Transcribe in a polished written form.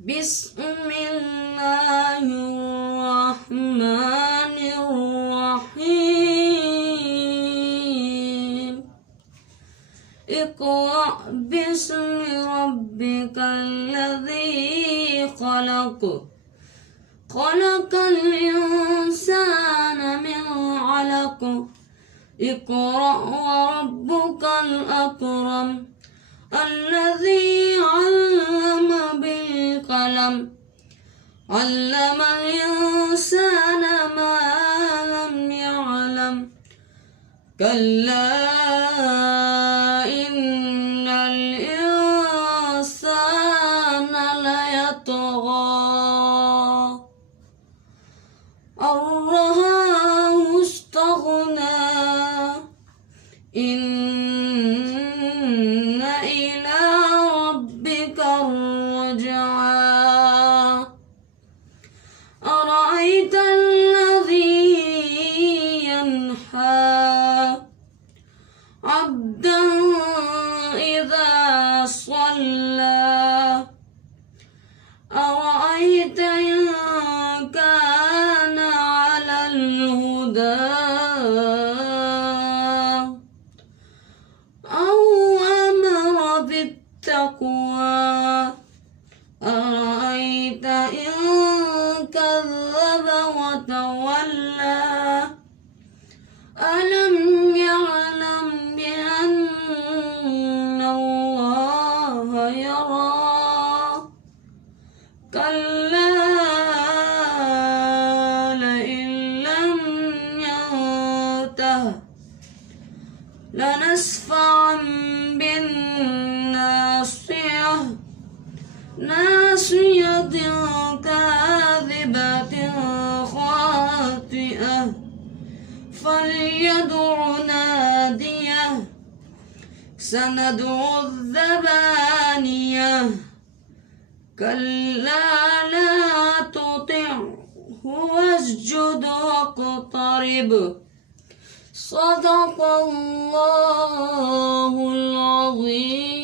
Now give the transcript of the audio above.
بسم الله الرحمن الرحيم اقرأ باسم ربك الذي خلق خلق الإنسان من علق اقرأ وربك الأكرم الذي علم بالقلم علم الإنسان ما لم يعلم كلا إن الإنسان ليطغى أن رآه استغنى إن إلى ربك الرجعى أرأيت الذي ينهى عبدا إذا صلى أرأيت إن كان على الهدى أو أمر بالتقوى أرأيت إن كذب وتولى ألم يعلم بأن الله يرى كلا لئن لم ينته لنسفعا بالناصية ناصية كاذبة خاطئة فليدع ناديه سندع الزبانية كلا لا تطعه واسجد واقترب صدق الله العظيم.